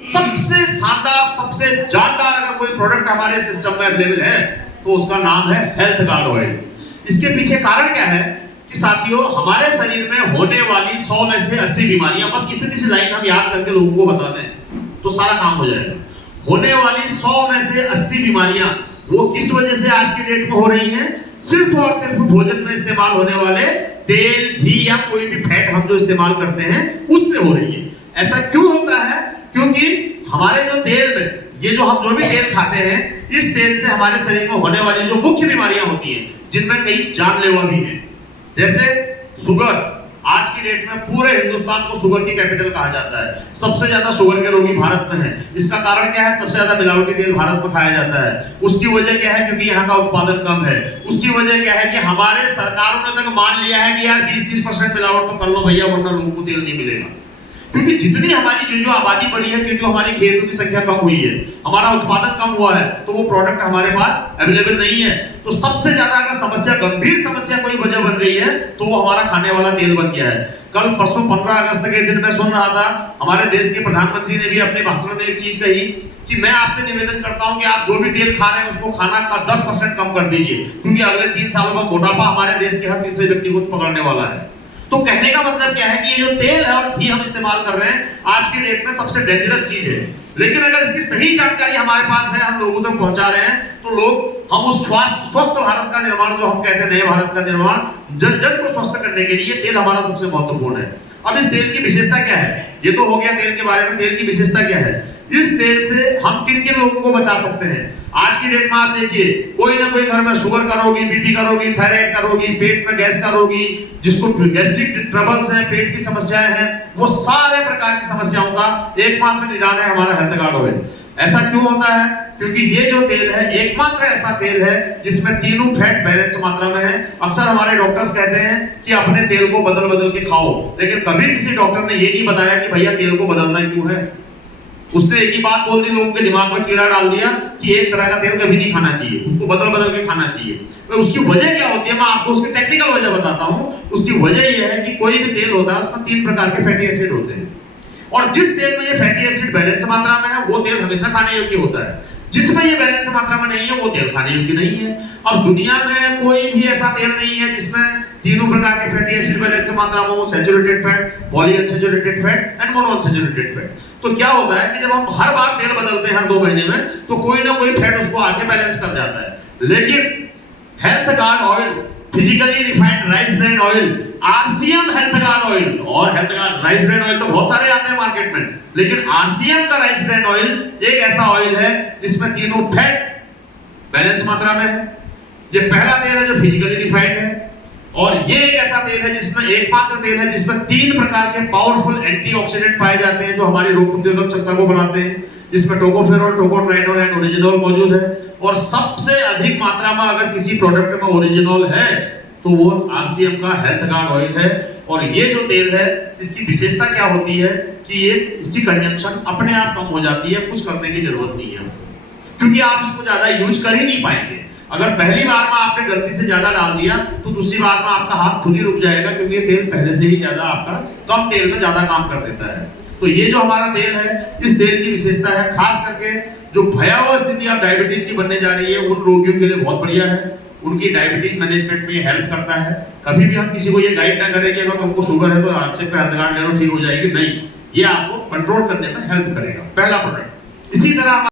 सबसे शानदार, सबसे जानदार अगर कोई प्रोडक्ट हमारे सिस्टम में अवेलेबल है तो उसका नाम है हेल्थ गार्ड ऑयल। इसके पीछे कारण क्या है कि साथियों, हमारे शरीर में होने वाली 100 में से 80 बीमारियां, बस इतनी सी लाइन हम याद करके लोगों को बता दें तो सारा काम हो जाएगा। होने वाली 100 में से 80 बीमारियां वो किस वजह से आज की डेट में हो रही हैं? सिर्फ और सिर्फ भोजन में इस्तेमाल होने वाले तेल, घी या कोई भी फैट हम जो इस्तेमाल करते हैं उससे हो रही है। ऐसा क्यों होता है? क्योंकि हमारे जो तेल में, ये जो हम जो भी तेल खाते हैं, इस तेल से हमारे शरीर में होने वाली जो मुख्य बीमारियां होती हैं, जिनमें कई जानलेवा भी हैं, जैसे शुगर। आज की डेट में पूरे हिंदुस्तान को शुगर की कैपिटल कहा जाता है। सबसे ज्यादा शुगर के रोगी भारत में हैं। इसका कारण क्या है? सबसे ज्यादा मिलावटी तेल भारत में खाया जाता है। उसकी वजह क्या है? क्योंकि यहाँ का उत्पादन कम है। उसकी वजह क्या है कि हमारे सरकारों ने तक मान लिया है कि यार 20-30% मिलावट तो कर लो भैया, वरना लोगों को तेल नहीं मिलेगा। क्योंकि जितनी हमारी जो आबादी बढ़ी है, क्योंकि हमारी खेतों की संख्या कम हुई है, हमारा उत्पादन कम हुआ है, तो वो प्रोडक्ट हमारे पास अवेलेबल नहीं है। तो सबसे ज्यादा अगर समस्या, गंभीर समस्या कोई वजह बन गई है तो वो हमारा खाने वाला तेल बन गया है। कल परसों 15 अगस्त के दिन मैं सुन रहा था, हमारे देश के प्रधानमंत्री ने भी अपने भाषण में एक चीज कही कि मैं आपसे निवेदन करता हूं कि आप जो भी तेल खा रहे हैं उसको खाना का 10% कम कर दीजिए, क्योंकि अगले 3 सालों में मोटापा हमारे देश के हर तीसरे व्यक्ति को पकड़ने वाला है। तो कहने का मतलब क्या है कि ये जो तेल है और घी हम इस्तेमाल कर रहे हैं, आज की डेट में सबसे डेंजरस चीज है। लेकिन अगर इसकी सही जानकारी हमारे पास है, हम लोगों तक पहुंचा रहे हैं, तो लोग, हम उस स्वस्थ भारत का निर्माण, जो हम कहते हैं नए भारत का निर्माण, जन जन को स्वस्थ करने के लिए तेल हमारा सबसे महत्वपूर्ण है। अब इस तेल की विशेषता क्या है? ये तो हो गया तेल के बारे में। तेल की विशेषता क्या है? इस तेल से हम किन किन लोगों को बचा सकते हैं? आज की डेट में आप देखिए, कोई ना कोई घर में शुगर का रोगी, बीपी का रोगी, थायराइड का रोगी, पेट में गैस का रोगी, जिसको गैस्ट्रिक ट्रबल्स हैं, पेट की समस्याएं हैं, वो सारे प्रकार की समस्याओं का एकमात्र निदान है हमारा हेल्थ गार्ड ऑयल। ऐसा क्यों होता है? क्योंकि ये जो तेल है एकमात्र ऐसा तेल है जिसमें तीनों फैट बैलेंस मात्रा में है। अक्सर हमारे डॉक्टर्स कहते हैं कि अपने तेल को बदल बदल के खाओ, लेकिन कभी किसी डॉक्टर ने ये नहीं बताया कि भैया तेल को बदलना क्यों है। उसने एक ही बात बोल दी, लोगों के दिमाग में कीड़ा डाल दिया कि एक तरह का तेल कभी नहीं खाना चाहिए, उसको बदल बदल के खाना चाहिए। तो उसकी वजह क्या होती है? मैं आपको उसकी टेक्निकल वजह बताता हूं। उसकी वजह यह है कि कोई भी तेल होता है उसमें 3 प्रकार के फैटी एसिड होते हैं, और जिस तेल में ये फैटी एसिड बैलेंस मात्रा में है वो तेल हमेशा खाने योग्य होता है। जिसमें ये बैलेंस मात्रा में नहीं है वो तेल खाने योग्य नहीं है। अब दुनिया में कोई भी ऐसा तेल नहीं है जिसमें तीनों प्रकार के फैटी एसिड बैलेंस मात्रा में हो, saturated fat, polyunsaturated fat and monounsaturated fat. तो क्या होता है कि जब हम हर बार तेल बदलते हैं हर 2 महीने में, तो कोई ना कोई फैट उसको आके बैलेंस कर जाता है। लेकिन health guard oil, physically refined rice bran oil, RCM health guard oil, और health guard rice bran oil तो बहुत सारे आते हैं मार्केट में, लेकिन आरसीएम का राइस ब्रांड ऑयल एक ऐसा ऑयल है जिसमें तीनों फैट बैलेंस मात्रा में है। ये पहला तेल है जो फिजिकली रिफाइंड है, और ये एक ऐसा तेल है जिसमें, एकमात्र तेल है जिसमें 3 प्रकार के पावरफुल एंटीऑक्सीडेंट पाए जाते हैं जो हमारी रोग प्रतिरोधक क्षमता को बढ़ाते हैं, जिसमें टोकोफेरॉल, टोकोट्राइनोल एंड ओरिजिनोल मौजूद है। और सबसे अधिक मात्रा में अगर किसी प्रोडक्ट में ओरिजिनोल है तो वो आरसीएम का हेल्थ गार्ड ऑयल है। और ये जो तेल है, इसकी विशेषता क्या होती है कि ये, इसकी कंजम्पशन अपने आप कम हो जाती है, कुछ करने की जरूरत नहीं है, क्योंकि आप इसको ज्यादा यूज कर ही नहीं पाएंगे। अगर पहली बार में आपने गलती से ज्यादा डाल दिया तो दूसरी बार में आपका हाथ खुद ही रुक जाएगा, क्योंकि ये तेल पहले से ही ज्यादा आपका कम तेल में ज्यादा काम कर देता है। तो ये जो हमारा तेल है, इस तेल की विशेषता है, खास करके जो भयावह स्थिति अब डायबिटीज की बनने जा रही है उन रोगियों के लिए बहुत बढ़िया है। उनकी डायबिटीज मैनेजमेंट में हेल्प करता है। कभी भी हम किसी को ये गाइड ना करें कि अगर तुमको शुगर है तो आरसीएम का हेल्थ गार्ड ले लो ठीक हो जाएगी, नहीं, ये आपको कंट्रोल करने में हेल्प करेगा, पहला प्रोडक्ट। इसी तरह